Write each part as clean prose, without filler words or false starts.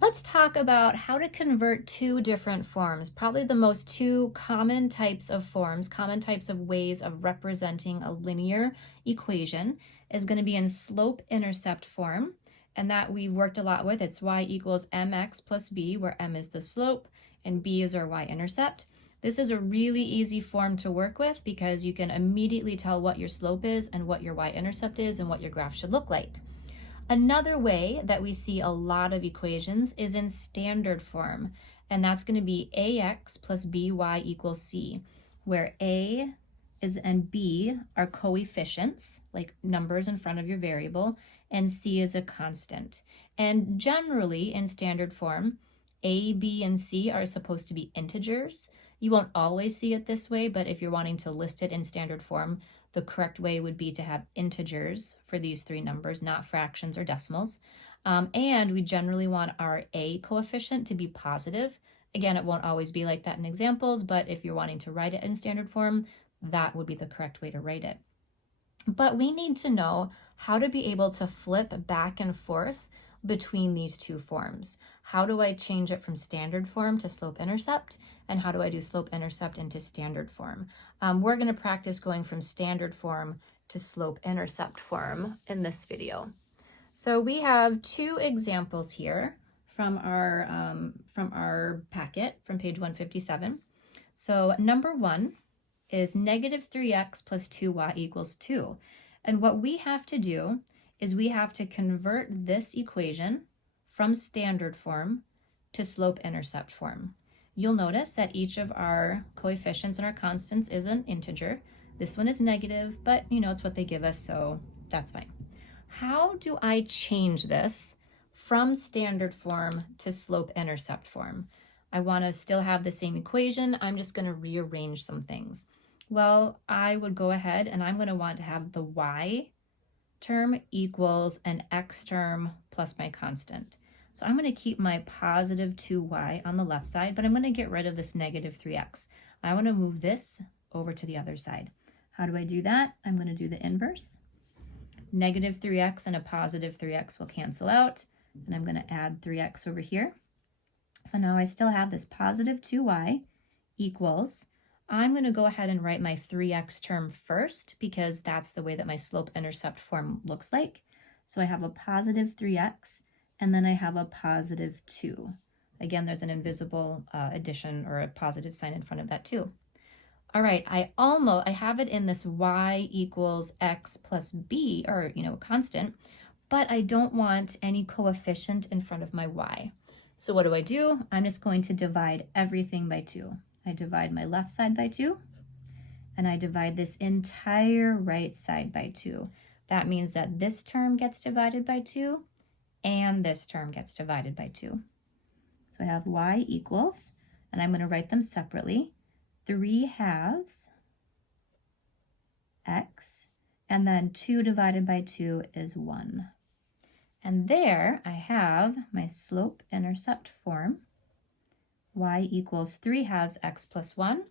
Let's talk about how to convert two different forms. Probably the most two common types of forms, common types of ways of representing a linear equation is going to be in slope-intercept form, and that we've worked a lot with. It's y equals mx plus b, where m is the slope and b is our y-intercept. This is a really easy form to work with because you can immediately tell what your slope is and what your y-intercept is and what your graph should look like. Another way that we see a lot of equations is in standard form, and that's going to be ax plus by equals c, where a is and b are coefficients, like numbers in front of your variable, and c is a constant. And generally in standard form, a, b, and c are supposed to be integers. You won't always see it this way, but if you're wanting to list it in standard form, the correct way would be to have integers for these three numbers, not fractions or decimals. And we generally want our a coefficient to be positive. Again, it won't always be like that in examples, but if you're wanting to write it in standard form, that would be the correct way to write it. But we need to know how to be able to flip back and forth between these two forms. How do I change it from standard form to slope-intercept? And how do I do slope-intercept into standard form? We're going to practice going from standard form to slope-intercept form in this video. So we have two examples here from our packet from page 157. So number one is negative 3x plus 2y equals 2. And what we have to do is we have to convert this equation from standard form to slope-intercept form. You'll notice that each of our coefficients and our constants is an integer. This one is negative, but it's what they give us, so that's fine. How do I change this from standard form to slope-intercept form? I want to still have the same equation. I'm just going to rearrange some things. Well, I would go ahead and I'm going to want to have the y term equals an x term plus my constant. So I'm going to keep my positive 2y on the left side, but I'm going to get rid of this negative 3x. I want to move this over to the other side. How do I do that? I'm going to do the inverse. Negative 3x and a positive 3x will cancel out, and I'm going to add 3x over here. So now I still have this positive 2y equals, I'm going to go ahead and write my 3x term first because that's the way that my slope-intercept form looks like. So I have a positive 3x, and then I have a positive 2. Again, there's an invisible addition or a positive sign in front of that too. All right, I have it in this y equals x plus b, or constant, but I don't want any coefficient in front of my y. So what do? I'm just going to divide everything by 2. I divide my left side by 2, and I divide this entire right side by 2. That means that this term gets divided by 2, and this term gets divided by 2. So I have y equals, and I'm going to write them separately, 3/2 x, and then 2 divided by 2 is 1. And there I have my slope-intercept form. Y equals 3/2 x plus 1.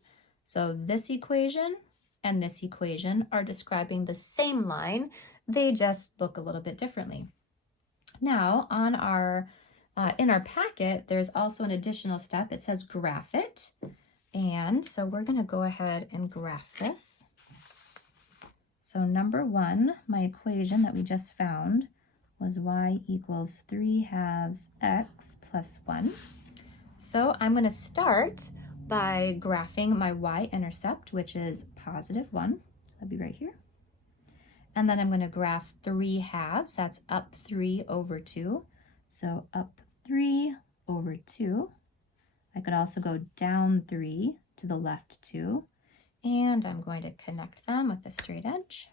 So this equation and this equation are describing the same line. They just look a little bit differently. Now on in our packet, there's also an additional step. It says graph it. And so we're going to go ahead and graph this. So number one, my equation that we just found was y equals 3/2 x plus 1. So I'm going to start by graphing my y-intercept, which is positive 1. So that'll be right here. And then I'm going to graph 3/2. That's up 3 over 2. So up 3 over 2. I could also go down 3 to the left 2. And I'm going to connect them with a straight edge.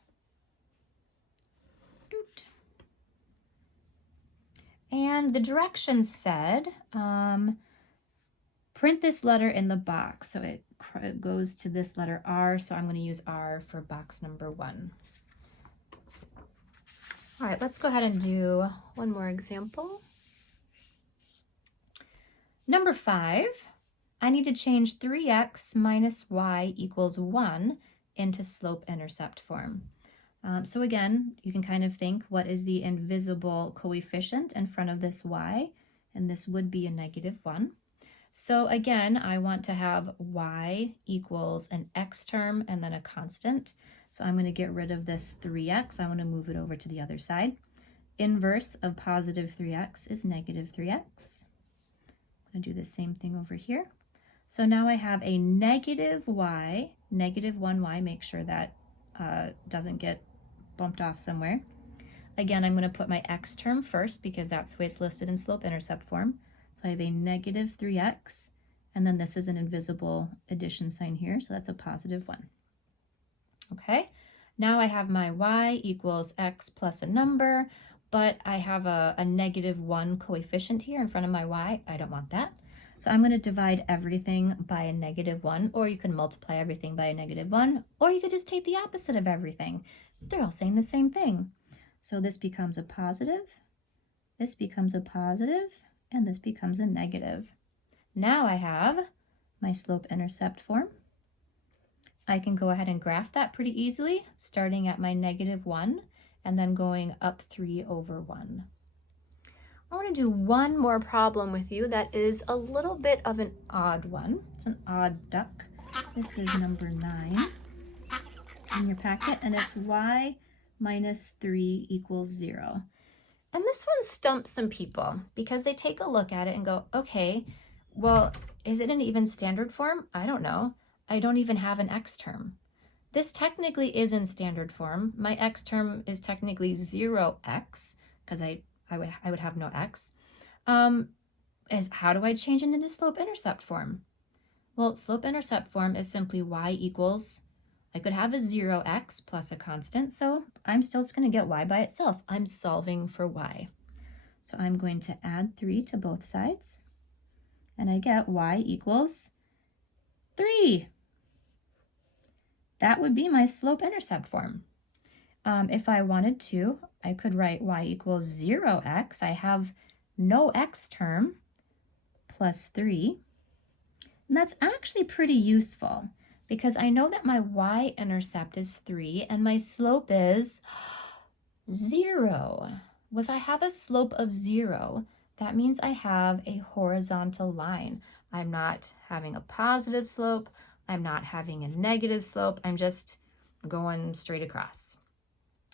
And the directions said, print this letter in the box. So it goes to this letter R, so I'm going to use R for box number 1. All right, let's go ahead and do one more example. Number 5, I need to change 3x minus y equals 1 into slope-intercept form. So again, you can kind of think, what is the invisible coefficient in front of this y? and this would be a -1. So again, I want to have y equals an x term and then a constant. So I'm going to get rid of this 3x. I want to move it over to the other side. Inverse of positive 3x is -3x. I'm going to do the same thing over here. So now I have a -y, -1y, make sure that doesn't get bumped off somewhere. Again, I'm going to put my x term first because that's the way it's listed in slope-intercept form. So I have a -3x, and then this is an invisible addition sign here, so that's a +1. Okay, now I have my y equals x plus a number, but I have a -1 coefficient here in front of my y. I don't want that. So I'm going to divide everything by a -1, or you can multiply everything by a -1, or you could just take the opposite of everything. They're all saying the same thing. So this becomes a positive, this becomes a positive, and this becomes a negative. Now I have my slope-intercept form. I can go ahead and graph that pretty easily, starting at my -1 and then going up 3/1. I want to do one more problem with you that is a little bit of an odd one. It's an odd duck. This is number 9 in your packet, and it's y minus 3 equals 0. And this one stumps some people because they take a look at it and go, okay, well, is it an even standard form? I don't know. I don't even have an x term. This technically is in standard form. My x term is technically 0x because I would have no x. How do I change it into slope-intercept form? Well, slope-intercept form is simply y equals, I could have a 0x plus a constant, so I'm still just going to get y by itself. I'm solving for y. So I'm going to add 3 to both sides, and I get y equals 3. That would be my slope-intercept form. If I wanted to, I could write y equals 0x. I have no x term plus 3. And that's actually pretty useful because I know that my y-intercept is 3 and my slope is 0. If I have a slope of 0, that means I have a horizontal line. I'm not having a positive slope. I'm not having a negative slope. I'm just going straight across.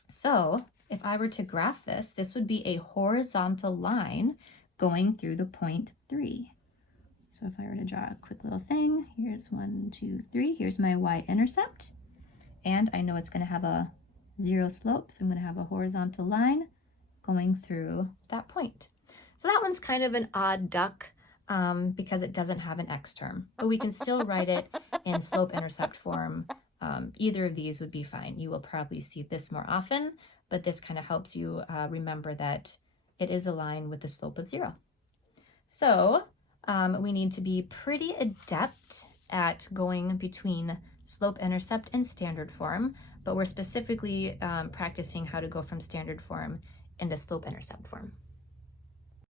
So if I were to graph this, this would be a horizontal line going through the point 3. So if I were to draw a quick little thing, here's 1, 2, 3. Here's my y-intercept. And I know it's going to have a 0 slope, so I'm going to have a horizontal line going through that point. So that one's kind of an odd duck because it doesn't have an x term, but we can still write it in slope-intercept form. Either of these would be fine. You will probably see this more often, but this kind of helps you remember that it is a line with a slope of 0. So we need to be pretty adept at going between slope-intercept and standard form, but we're specifically practicing how to go from standard form into slope-intercept form.